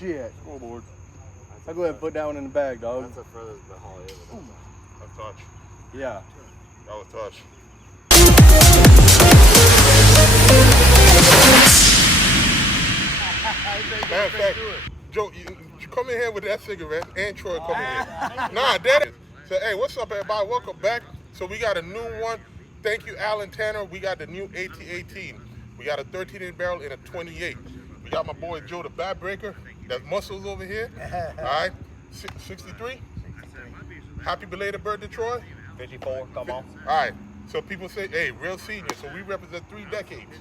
shit. Scoreboard. I'll go ahead and put that one in the bag, dog. That's the furthest the Holly ever done. That's touch. Yeah. That was touch. Matter of fact, Joe, you come in here with that cigarette and Troy come in here. Nah, that is. So, hey, what's up, everybody? Welcome back. So, we got a new one. Thank you, Alan Tanner. We got the new AT18. We got a 13-inch barrel and a 28. We got my boy Joe, the bat breaker. That's Muscles over here. All right. 63? Happy belated birthday, Troy. 54, come on. All right. So people say, hey, real senior. So we represent 3 decades.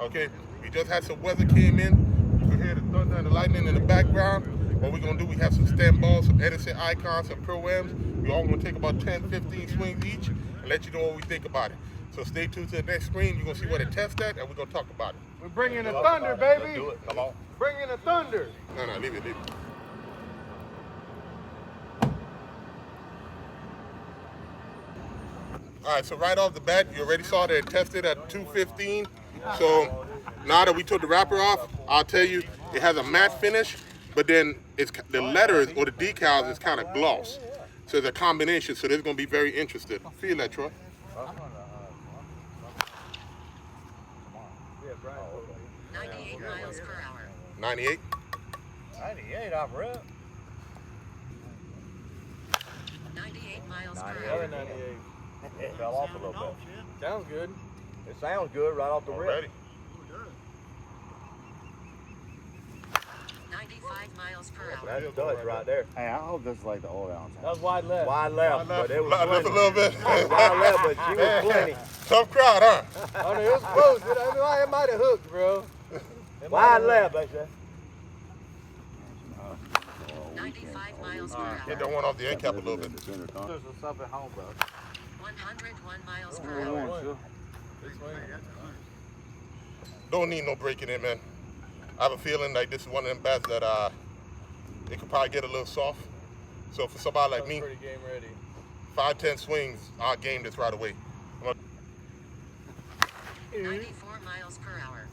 Okay. We just had some weather came in. You can hear the thunder and the lightning in the background. What we're going to do, we have some stem balls, some Edison icons, some pro-ams. We all going to take about 10, 15 swings each and let you know what we think about it. So stay tuned to the next screen. You're going to see what it tests at, and we're going to talk about it. We're bringing the thunder, baby. Let's do it, come on. Bringing the thunder. No, leave it. All right, so right off the bat, you already saw that it tested at 215. So now that we took the wrapper off, I'll tell you, it has a matte finish, but then it's the letters or the decals is kind of gloss. So it's a combination, so this is going to be very interesting. Feel that, Troy? 98 miles per hour. 98? 98 off rip. 98 miles per Another hour. 98. It fell off a little bit. Sounds good. It sounds good right off the rip. Already. 95 miles per hour. That's touch right there. Hey, I hope this is like the old ounce. That was wide left. Wide left, but it was Just a plenty. little bit. Wide left, but she was plenty. Tough crowd, huh? Oh, no, it was close. It might have hooked, bro. Wide left, I said. 95 miles per Get hour. that one off the end cap a little bit. There's stuff at home, bro. 101 miles per hour. Don't need no breaking in, man. I have a feeling like this is one of them bats that it could probably get a little soft. So for somebody like me, Pretty game ready. 5-10 swings, I'll game this right away. 94 miles per hour.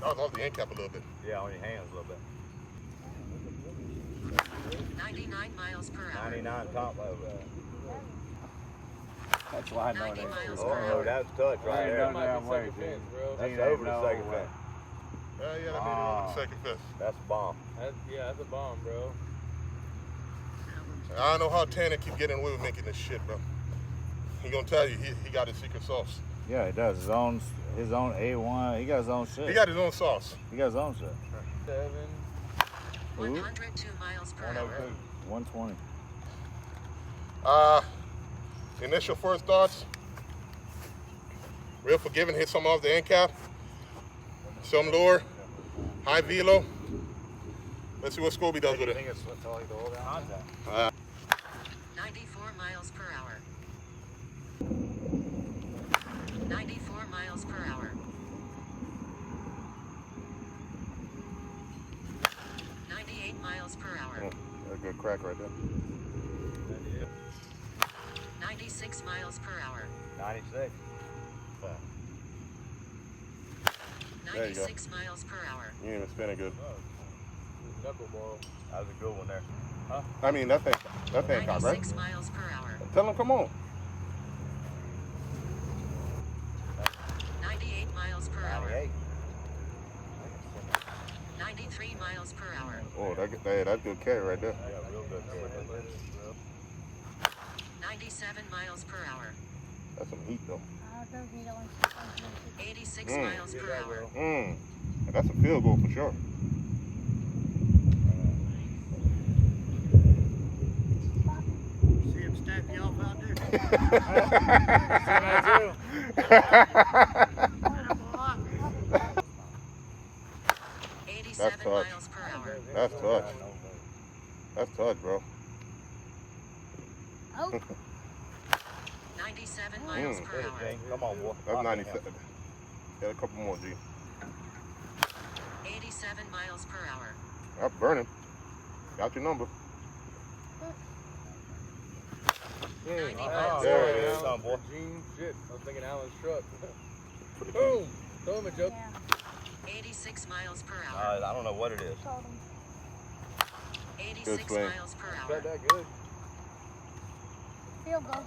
That was off the end cap a little bit. Yeah, on your hands a little bit. 99 miles per hour. 99 top over. That's why I know 90 that. miles Oh, per no, hour. that's touch right Ain't there. no damn way, Second dude. fence, bro. That's over the second way. fence. Yeah, that made it over the second fist. That's a bomb. That's a bomb, bro. I don't know how Tanner keep getting away with making this shit, bro. He gonna tell you he got his secret sauce. Yeah, he does. His own A1. He got his own shit. He got his own sauce. He got his own shit. 7. 102 miles per hour. 120. Initial first thoughts. Real forgiving, hit some off the end cap. Some lure. High velo. Let's see what Scobby does with it. it's like the old contact. 94 miles per hour. 94 miles per hour. 98 miles per hour. That's a good crack right there. 96 miles per hour. 96. 96 miles per hour. You ain't even spinning good. Knuckleball. That was a good one there. I mean, that thing caught, right? 96 miles per hour. Tell him, come on. 98 miles per hour. 98. 93 miles per hour. Oh, that's good carry right there. Yeah, real good. 97 miles per hour. That's some heat, though. 86 miles per hour. That's a field goal for sure. See him stack you off out there? That's 87 touch. miles per hour. That's touch. That's touch, bro. 97 miles per Hit it, hour. Jane. Come on, boy. That's 97. Got a couple more, G. 87 miles per hour. I'm burning. Got your number. 90 Oh, miles there per it hour. is. Come on, boy. Gene, shit. I was thinking Alan's truck. Boom. Throw him a joke. 86 miles per hour. I don't know what it is. 86 swing. miles per Got hour. that good. Field goal.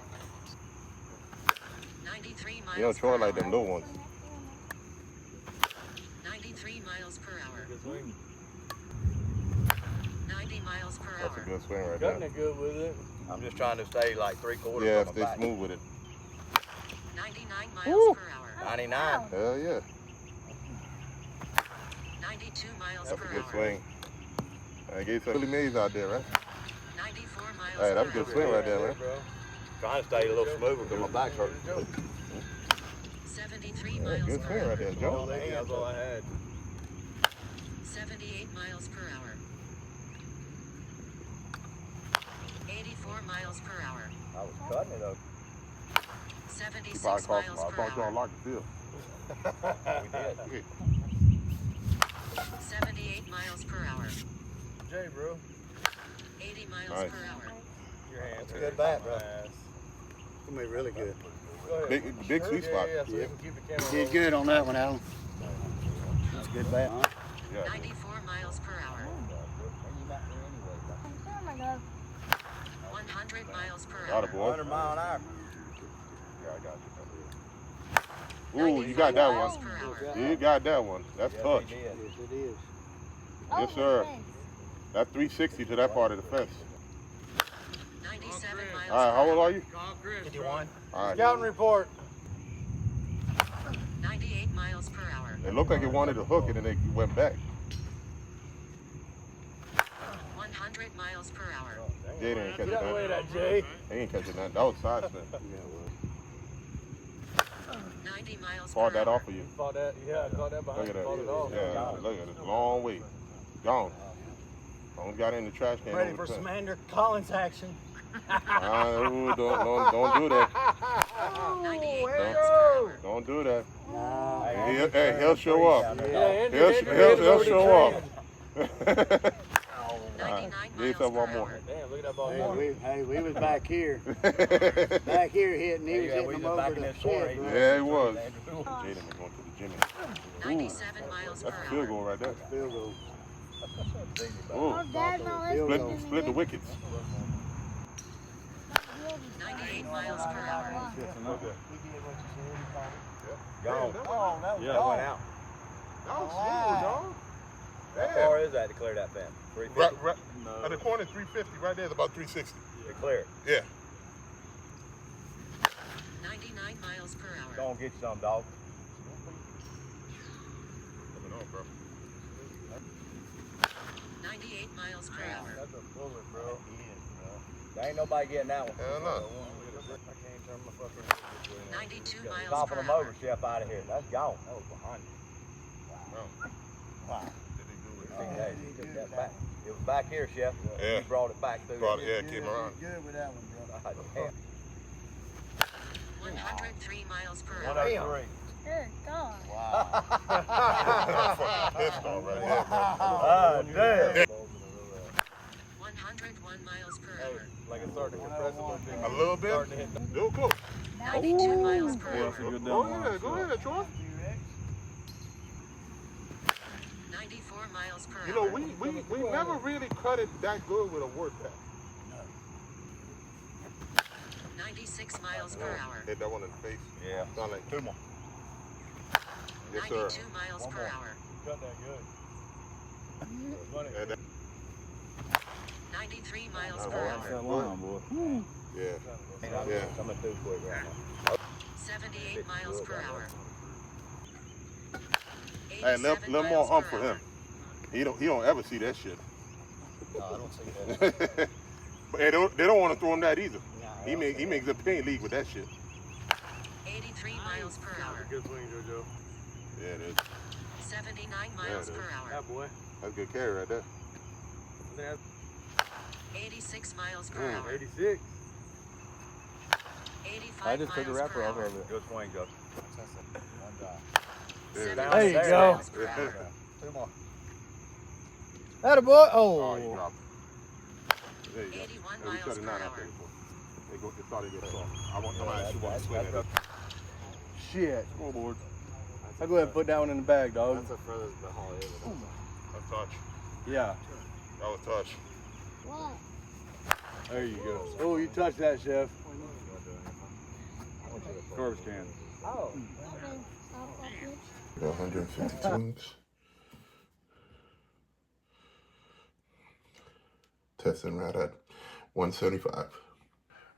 93 miles You don't throw per it like hour. them little ones. 93 miles per hour. Good swing. 90 miles per That's a hour. good swing right Cutting there. it good with it. I'm just trying to stay like 3/4 Yeah, on if my they back. smooth with it. 99 miles Woo. per hour. 99. Hell yeah. 92 miles That's a per good hour. swing. I gave some really maze out there, right? 94 miles Hey, that's a per good hour. swing right there, man. bro. Trying to stay a little smoother because my back's hurting. 73 Yeah, miles good per swing right hour. there, All Joe. day, that's all I had. 78 miles per hour. 84 miles per hour. I was cutting it up. He 76 probably called miles some. I per thought y'all hour. locked the field. We did. 78 miles per hour. Jay, bro. 80 miles Nice. per hour. Your hands. That's a good bat, bro. Gonna be really good. Go ahead. Big sweet spot. Yeah, so we can keep the camera Did rolling. good on that one, Alan. That's a good bat. Yeah. 94 miles per hour. Oh my God. 100 miles per Got hour. it, boy. 100 mile an hour. Yeah, I got you. Ooh, you got that 95 miles one. per hour. You got that one. That's Yes, touch. he did. Yes, it is. Yes, Oh, sir. thanks. That's 360 to that part of the fence. 97 miles All right, per how old hour. are you? 51. All right. Scouting report. 98 miles per hour. It looked like it wanted to hook it and it went back. 100 miles per hour. Jay didn't catch Get out of the way that. of that, Jay. He ain't catching that. That was side spin. 90 miles Fought per that hour. off of you. Fought that. Yeah, I caught that behind. Look at Fought it that. off. Yeah, look at it. Long way. Gone. Almost got in the trash can. Ready over for the some fence. Andrew Collins action. Ooh, don't do that. 98 Hey, miles per hour. Don't do that. Nah. He'll show up. Yeah, Andrew, He'll Andrew hit him over the show train. up. 99 Give miles yourself per one more. hour. Damn, look at that ball. Hey, we was back here. Back here hitting. He was Yeah, hitting we them was back over in the this corner. shed. Bro. Yeah, he was. Jaden been going to the gym. 97 miles per That's a field hour. goal right there. Field goal. Ooh. Oh, Dad's not Field listening goal. to me. Split the wickets. 98 miles per hour. Gone. Oh, that Yeah, it went out. That was smooth, dog. How far is that to clear that fence? 350? Right, at the corner, 350. Right there is about 360. To clear it. Yeah. 99 miles per hour. Go on, get you some, dog. Let me know, bro. 98 miles per hour. That's a bullet, bro. There ain't nobody getting that one. Hell no. I can't turn my fucking head this way now. 92 miles Topping per them hour. over, Chef, out of here. That's gone. That was behind me. Wow. Took that back. It was back here, Chef. Yeah. You brought it back through. Brought it, yeah, came around. Good with that one, bro. God damn. 103 miles per hour. 103. Good God. Pissed off right there, bro. Ah, damn. 101 miles per Hey, hour. like it's starting to compress a little bit. A little bit. Starting to hit. Still close. 92 miles per Yeah, hour. it's a good Go down ahead, go ahead, Troy. 94 miles per You know, hour. we never really cut it that good with a word pack. 96 miles per hour. Hit that one in the face. Yeah. Sound like 2 more. yes, sir. 92 miles per hour. Cut that good. Yeah, that- 93 miles Oh, per wow. That's hour. that line, boy. yeah. Yeah. Coming through quick right now. 78 miles per hour. Hey, let 87 more miles hump per for hour. him. He don't ever see that shit. No, I don't see that. But they don't want to throw him that either. He makes a paint league with that shit. 83 miles per hour. Good swing, JoJo. Yeah, it is. 79 Yeah, miles it per is. hour. That boy. That's a good carry right there. I think 86 miles per Mm. hour. 86. 85 I just took the miles wrapper per off hour. of it. Good swing, Joe. Yeah. 76 There you go. miles per hour. 2 more. That boy. Oh, you Oh. dropped it. There you go. 81 Hey, we miles shut it per down hour. out there before. They thought they get soft. I want somebody to swing it up. Shit. Scoreboard. I'll go ahead and put that one in the bag, dog. That's the furthest ball ever. A touch. Yeah. That was touch. What? There you go. Oh, you touched that, Chef. Garbage can. Oh. 150 swings. Testing right at 175.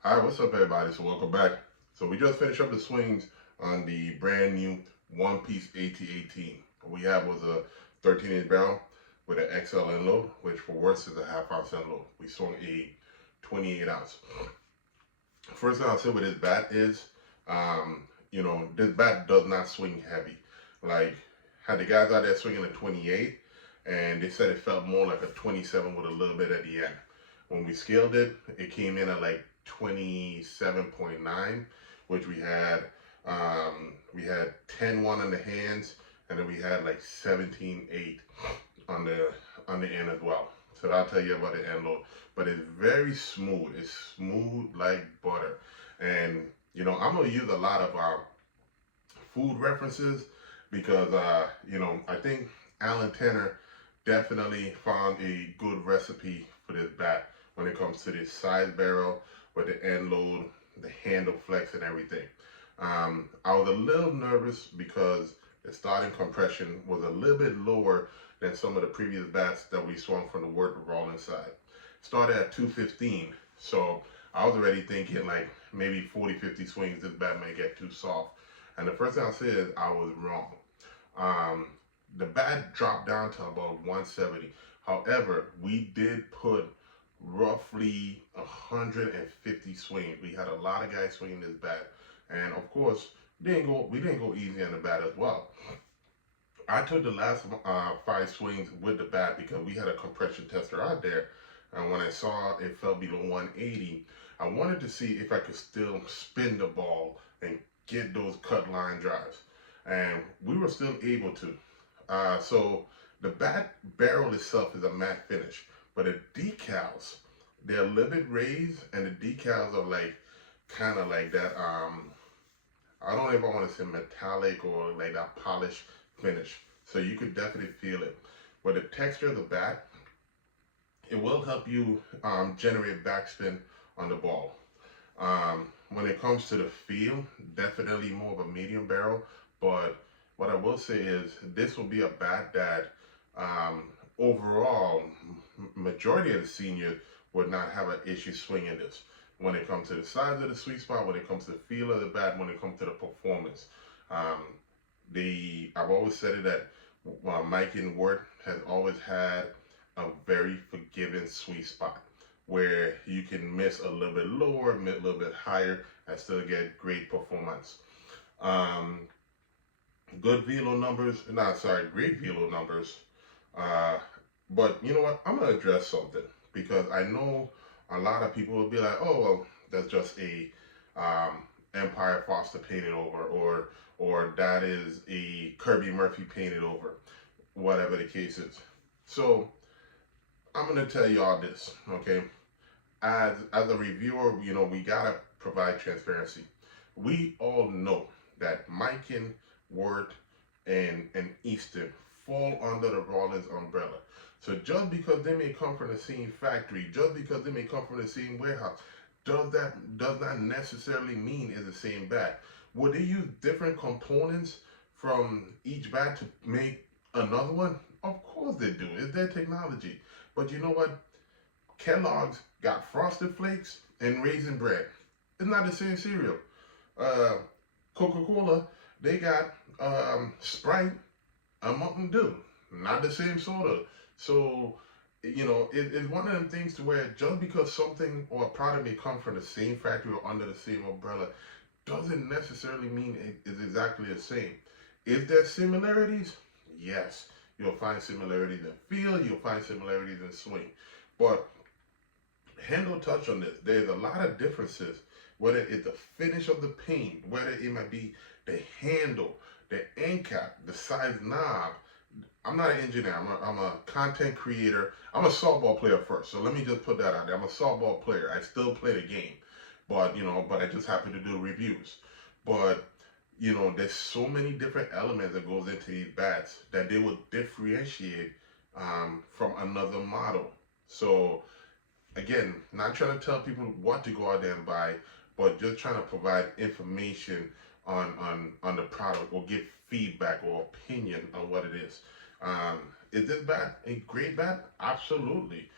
All right, what's up, everybody? So welcome back. So we just finished up the swings on the brand new one-piece AT18. What we have was a 13-inch barrel with an XL end load, which for worse is a half-ounce end load. We swung a 28-ounce. First thing I'll say with this bat is, you know, this bat does not swing heavy. Like, had the guys out there swinging a 28, and they said it felt more like a 27 with a little bit at the end. When we scaled it, it came in at like 27.9, which we had 10-1 on the hands, and then we had like 17-8 on the end as well. So I'll tell you about the end load. But it's very smooth. It's smooth like butter. And you know, I'm gonna use a lot of food references because you know, I think Alan Tanner definitely found a good recipe for this bat when it comes to this size barrel with the end load, the handle flex, and everything. I was a little nervous because the starting compression was a little bit lower than some of the previous bats that we swung from the Word Rollins side. Started at 215, so I was already thinking like maybe 40-50 swings this bat may get too soft. And the first thing I said is I was wrong. The bat dropped down to about 170. However, we did put roughly 150 swings. We had a lot of guys swinging this bat, and of course, we didn't go easy on the bat as well. I took the last 5 swings with the bat because we had a compression tester out there, and when I saw it fell below 180, I wanted to see if I could still spin the ball and get those cut line drives, and we were still able to. So the bat barrel itself is a matte finish, but the decals, they're a little bit raised, and the decals are like kind of like that. I don't know if I want to say metallic or like that polished finish. So you could definitely feel it. But the texture of the bat, it will help you generate backspin on the ball. When it comes to the feel, definitely more of a medium barrel. But what I will say is this will be a bat that overall, majority of the seniors would not have an issue swinging this. When it comes to the size of the sweet spot, when it comes to the feel of the bat, when it comes to the performance. I've always said it that Miken has always had a very forgiving sweet spot where you can miss a little bit lower, a little bit higher, and still get great performance. Great velo numbers. But you know what? I'm gonna address something because I know a lot of people will be like, "Oh, well, that's just a Empire Foster painted over, or that is a Kirby Murphy painted over," whatever the case is. So I'm gonna tell y'all this, okay? As a reviewer, you know, we gotta provide transparency. We all know that Miken, Word, and Easton fall under the Rollins umbrella. So just because they may come from the same factory, just because they may come from the same warehouse, does not necessarily mean it's the same bat. Would they use different components from each bat to make another one? Of course they do. It's their technology. But you know what? Kellogg's got Frosted Flakes and Raisin Bread. It's not the same cereal. Coca-Cola, they got Sprite and Mountain Dew. Not the same soda. So, you know, it's one of them things to where just because something or a product may come from the same factory or under the same umbrella doesn't necessarily mean it is exactly the same. If there's similarities, yes, you'll find similarities in feel, you'll find similarities in swing. But handle touch on this, there's a lot of differences, whether it's the finish of the paint, whether it might be the handle, the end cap, the size knob. I'm not an engineer, I'm a content creator. I'm a softball player first, so let me just put that out there. I'm a softball player. I still play the game, but I just happen to do reviews. But you know, there's so many different elements that goes into these bats that they will differentiate from another model. So again, not trying to tell people what to go out there and buy, but just trying to provide information on the product or give feedback or opinion on what it is. Is this bat a great bat? Absolutely.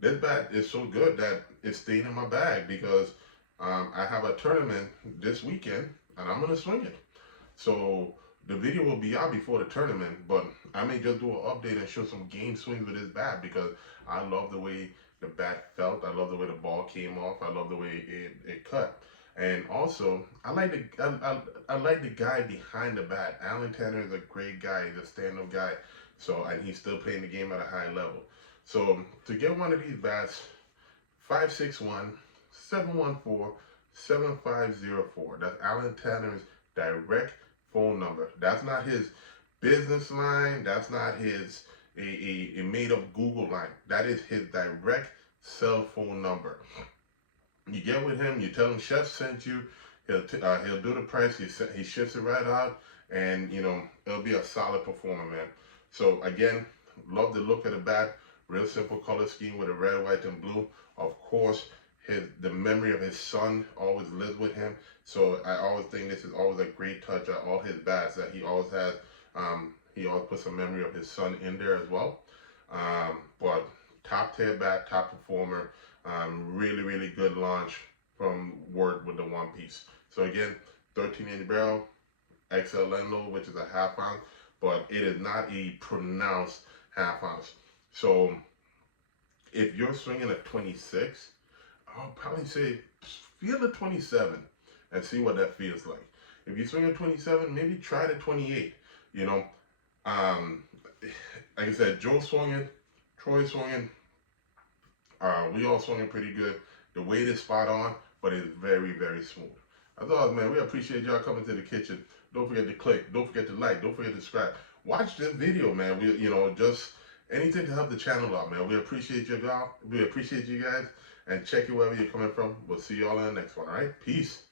This bat is so good that it's staying in my bag because I have a tournament this weekend and I'm gonna swing it. So the video will be out before the tournament, but I may just do an update and show some game swings with this bat because I love the way the bat felt. I love the way the ball came off. I love the way it cut. And also, I like the guy behind the bat. Alan Tanner is a great guy. He's a stand-up guy. So, and he's still playing the game at a high level. So, to get one of these bats, 561-714-7504. That's Alan Tanner's direct phone number. That's not his business line. That's not his a made-up Google line. That is his direct cell phone number. You get with him, you tell him Chef sent you, he'll do the price, he ships it right out, and you know, it'll be a solid performer, man. So again, love the look of the bat, real simple color scheme with a red, white, and blue. Of course, the memory of his son always lives with him, so I always think this is always a great touch at all his bats that he always has. He always puts a memory of his son in there as well. But top tier bat, top performer, really, really good launch from Word with the one piece. So again, 13-inch barrel, XL end load, which is a half ounce, but it is not a pronounced half ounce. So if you're swinging a 26, I'll probably say feel the 27 and see what that feels like. If you swing a 27, maybe try the 28. You know, like I said, Joe swung it, Troy swung it. We all swung it pretty good. The weight is spot on, but it's very, very smooth. As always, man, we appreciate y'all coming to the kitchen. Don't forget to click. Don't forget to like. Don't forget to subscribe. Watch this video, man. We, you know, just anything to help the channel out, man. We appreciate you, y'all. We appreciate you guys. And check it wherever you're coming from. We'll see y'all in the next one, all right? Peace.